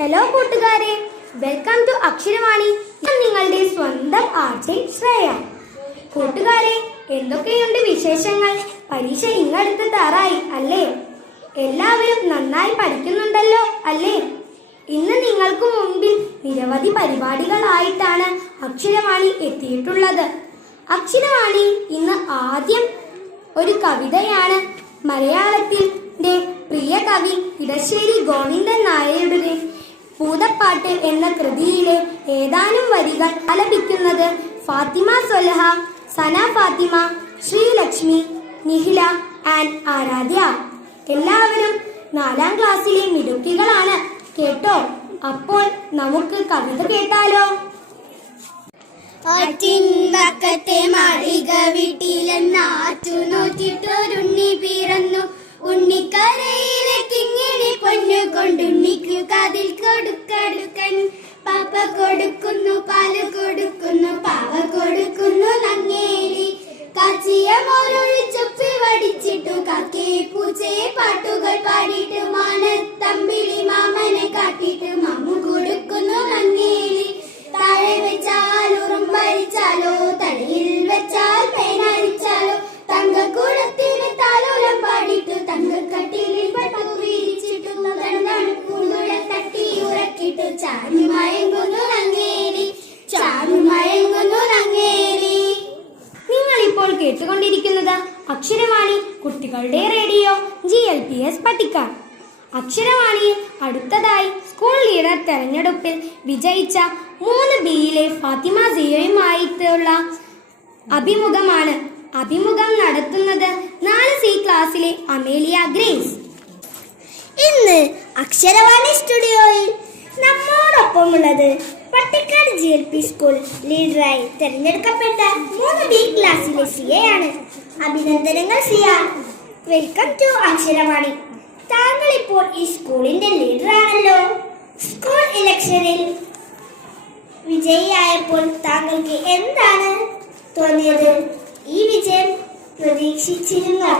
Hello കൂട്ടുകാരെ, welcome to അക്ഷരവാണി. ഞാൻ നിങ്ങളുടെ സ്വന്തം ആർജെ ശ്രേയ. കൂട്ടുകാരെ, എന്തൊക്കെയുണ്ട് വിശേഷങ്ങൾ? പരീക്ഷ ഇങ്ങടുത്ത് തയ്യാറായി അല്ലേ? എല്ലാവരും നന്നായി പഠിക്കുന്നുണ്ടല്ലോ അല്ലേ? ഇന്ന് നിങ്ങൾക്ക് മുമ്പിൽ നിരവധി പരിപാടികളായിട്ടാണ് അക്ഷരവാണി എത്തിയിട്ടുള്ളത്. അക്ഷരവാണി ഇന്ന് ആദ്യം ഒരു കവിതയാണ്. മലയാളത്തിന്റെ പ്രിയ കവി ഇടശ്ശേരി ഗോവിന്ദൻ നായരുടെ പൂതപ്പാട്ട് എന്ന കൃതിയിലെ ഏതാനും വരികൾ ആലപിക്കുന്നത് ഫാത്തിമ സൊലഹ, സന ഫാത്തിമ, ശ്രീലക്ഷ്മി, നിഹില ആൻഡ് ആരാധ്യ. എല്ലാവരും 4ാം ക്ലാസ്സിലെ മിടുക്കികളാണ് കേട്ടോ. അപ്പോൾ നമുക്ക് കവിത കേട്ടാലോ? ആറ്റിൻവക്കത്തെ മാളിക വീട്ടിലെന്നാറ്റു നോറ്റിട്ടൊരുണ്ണി പിറന്നു. ഉണ്ണിക്കരയിലെ കിങ്ങിണി പൊന്നു കൊണ്ടുണ്ണിക്കു കാതിൽ കൊടുക്കടുക്കൻ. പാപ്പ കൊടുക്കുന്നു, പാല് കൊടുക്കുന്നു, പാവ കൊടുക്കുന്നു നങ്ങേലി. കാച്ചിയ മോരൊഴിച്ചൊപ്പി വടിച്ചിട്ടു കാക്കേ പൂച്ചയെ പാട്ടുകൾ പാടിയിട്ട് മാനത്തമ്പിളി മാമനെ കാട്ടിട്ട് മാമു കൊടുക്കുന്നു നങ്ങേലി. താഴെ വെച്ചാൽ ഉറുമ്പരിച്ചാലോ, തലയിൽ വെച്ചാൽ പേനരിച്ചാലോ, തങ്കക്കുടത്തിന് താലോലം പാടിട്ടു തങ്കക്കട്ടിലിൽ പട്ടു വിരിച്ചിട്ടു തണുപ്പുള്ള തട്ടി ഉറക്കിട്ടു ചാടി മയങ്ങുന്നു നങ്ങേലി, ചാടി മയങ്ങുന്നു നങ്ങേലി. നിങ്ങൾ ഇപ്പോൾ കേട്ടുകൊണ്ടിരിക്കുന്നത് അക്ഷരവാണി കുട്ടികളുടെ റേഡിയോ GLPS പട്ടിക്കാട്. അക്ഷരവാണിയിൽ അടുത്തതായി സ്കൂൾ ലീഡർ തെരഞ്ഞെടുപ്പിൽ വിജയിച്ച 3Bയിലെ ഫാത്തിമ സിയയുമായിട്ടുള്ള അഭിമുഖമാണ്. അഭിമുഖം നടത്തുന്നത് 4C ക്ലാസ്സിലെ അമേലിയ ഗ്രേസ്. ഇന്ന് അക്ഷരവാണി സ്റ്റുഡിയോയിൽ നമ്മോടൊപ്പമുള്ളത് പട്ടിക്കാട് GLP സ്കൂൾ ലീഡറായി തെരഞ്ഞെടുക്കപ്പെട്ട 3B ക്ലാസ്സിലെ സിയയാണ്. അഭിനന്ദനങ്ങൾ സിയ. Welcome to അക്ഷരവാണി. താങ്കൾ ഇപ്പോൾ ഈ സ്കൂളിന്റെ ലീഡറാണല്ലോ. സ്കൂൾ ഇലക്ഷനിൽ വിജയിയായപ്പോൾ താങ്കൾക്ക് എന്താണ് തോന്നിയത്? ഈ വിജയം പ്രതീക്ഷിച്ചിരുന്നോ?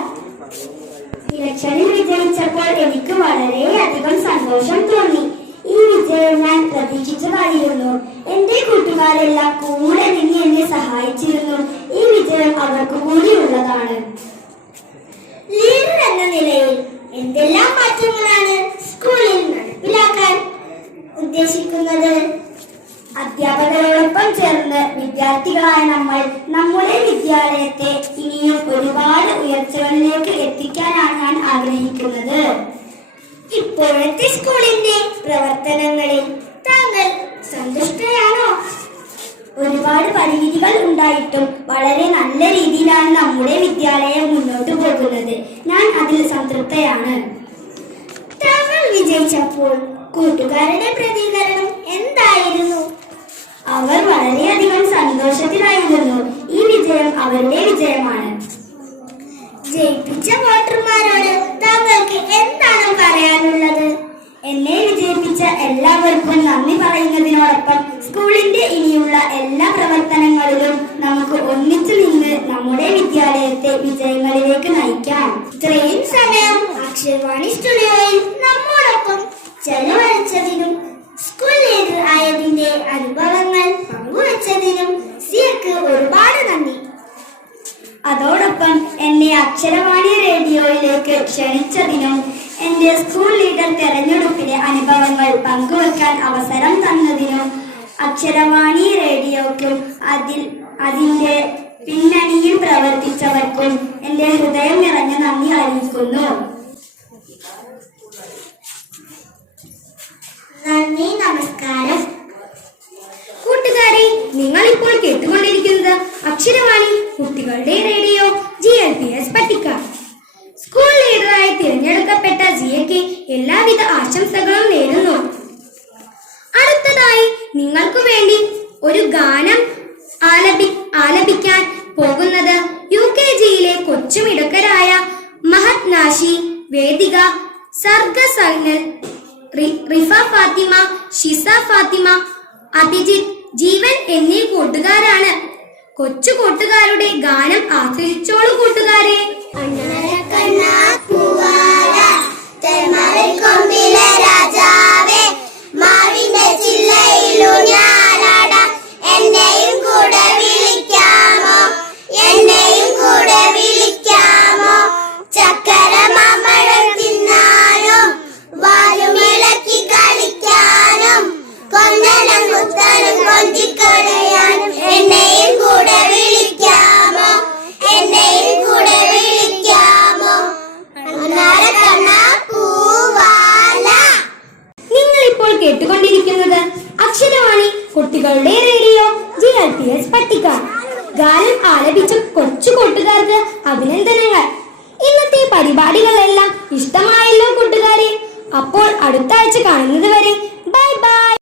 ഇലക്ഷനിൽ വിജയിച്ചപ്പോൾ എനിക്ക് വളരെയധികം സന്തോഷം തോന്നി. ഈ വിജയം ഞാൻ പ്രതീക്ഷിച്ചതായിരുന്നു. എന്റെ കൂട്ടുകാരെല്ലാം കൂടെ നിന്ന് എന്നെ സഹായിച്ചിരുന്നു. ഈ വിജയം അവർക്ക് കൂടിയുള്ളതാണ്. ലീഡർ എന്ന നിലയിൽ എന്തെല്ലാം മാറ്റങ്ങളാണ് സ്കൂളിൽ നടപ്പിലാക്കാൻ ഉദ്ദേശിക്കുന്നത്? അധ്യാപകരോടൊപ്പം ചേർന്ന് വിദ്യാർത്ഥികളായ നമ്മൾ നമ്മുടെ വിദ്യാലയത്തെ ഇനിയും ഒരുപാട് ഉയർച്ചകളിലേക്ക് എത്തിക്കാനാണ് ഞാൻ ആഗ്രഹിക്കുന്നത്. ഇപ്പോഴത്തെ സ്കൂളിന്റെ പ്രവർത്തനങ്ങളിൽ താങ്കൾ സന്തുഷ്ടയാണോ? ഒരുപാട് പരിമിതികൾ ഉണ്ടായിട്ടും വളരെ നല്ല രീതിയിലാണ് നമ്മുടെ വിദ്യാലയം മുന്നോട്ട് പോകുന്നത്. ഞാൻ അതിൽ സംതൃപ്തയാണ്. താങ്കൾ വിജയിച്ചപ്പോൾ കൂട്ടുകാരുടെ പ്രതികരണം എന്തായിരുന്നു? അവർ വളരെയധികം സന്തോഷത്തിലായിരുന്നു. ഈ വിജയം അവരുടെ വിജയമാണ്. ജയിപ്പിച്ച വോട്ടർമാരോട് താങ്കൾക്ക് എന്താണ് പറയാനുള്ളത്? എന്നെ വിജയിപ്പിച്ച എല്ലാവർക്കും നന്ദി പറയുന്നതിനോടൊപ്പം സ്കൂളിന്റെ ഇനിയുള്ള എല്ലാ പ്രവർത്തനങ്ങളിലും നമുക്ക് ഒന്നിച്ചു നിന്ന് നമ്മുടെ വിദ്യാലയത്തെ വിജയങ്ങളിലേക്ക് നയിക്കാം. ഇത്രയും സമയം അക്ഷരവാണി സ്റ്റുഡിയോയിൽ നമ്മോടൊപ്പം ചെലവഴിച്ചതിനും സ്കൂൾ ലീഡർ ആയതിന്റെ അനുഭവങ്ങൾ പങ്കുവച്ചതിനും സിയക്ക് ഒരുപാട് നന്ദി. അതോടൊപ്പം എന്നെ അക്ഷരവാണി റേഡിയോയിലേക്ക് ക്ഷണിച്ചതിനും എന്റെ സ്കൂൾ ലീഡർ തെരഞ്ഞെടുപ്പിലെ അനുഭവങ്ങൾ പങ്കുവെക്കാൻ അവസരം തന്നതിനും അക്ഷരവാണി റേഡിയോക്കും അതിന്റെ പിന്നണിയിൽ പ്രവർത്തിച്ചവർക്കും എന്റെ ഹൃദയം നിറഞ്ഞ നന്ദി അറിയിക്കുന്നു. നന്ദി, നമസ്കാരം. കൂട്ടുകാരെ, നിങ്ങൾ ഇപ്പോൾ കേട്ടുകൊണ്ടിരിക്കുന്നത് അക്ഷരവാണി കുട്ടികളുടെ റേഡിയോ GLPS പട്ടിക്കാട്. സ്കൂൾ ലീഡറായി തിരഞ്ഞെടുക്കപ്പെട്ട ജിയയ്ക്ക് എല്ലാവിധ ആശംസകളും നേരുന്നു. അടുത്തതായി നിങ്ങൾക്ക് വേണ്ടി ഒരു ഗാനം ആലപിക്കാൻ പോകുന്നത് UKGയിലെ കൊച്ചുമിടുക്കരായ മഹത് നാഷി, വേദിക, സർഗ സൈനൽ, റിഫ ഫാത്തിമ, ഷിസ ഫാത്തിമ, അഭിജിത്ത്, ജീവൻ എന്നീ കൂട്ടുകാരാണ്. കൊച്ചു കൂട്ടുകാരുടെ ഗാനം ആസ്വദിച്ചോളൂ കൂട്ടുകാരെ. പൂവാല തെന്മറിൽ കൊമ്പിലെ രാജാവേ മാ നിങ്ങളുടെ റേഡിയോ GLPS പട്ടിക്കാട്. ഗാനം ആലപിച്ച കൊച്ചു കൂട്ടുകാർക്ക് അഭിനന്ദനങ്ങൾ. ഇന്നത്തെ പരിപാടികളെല്ലാം ഇഷ്ടമായല്ലോ കൂട്ടുകാരെ. അപ്പോൾ അടുത്ത ആഴ്ച കാണുന്നത് വരെ ബൈ ബൈ.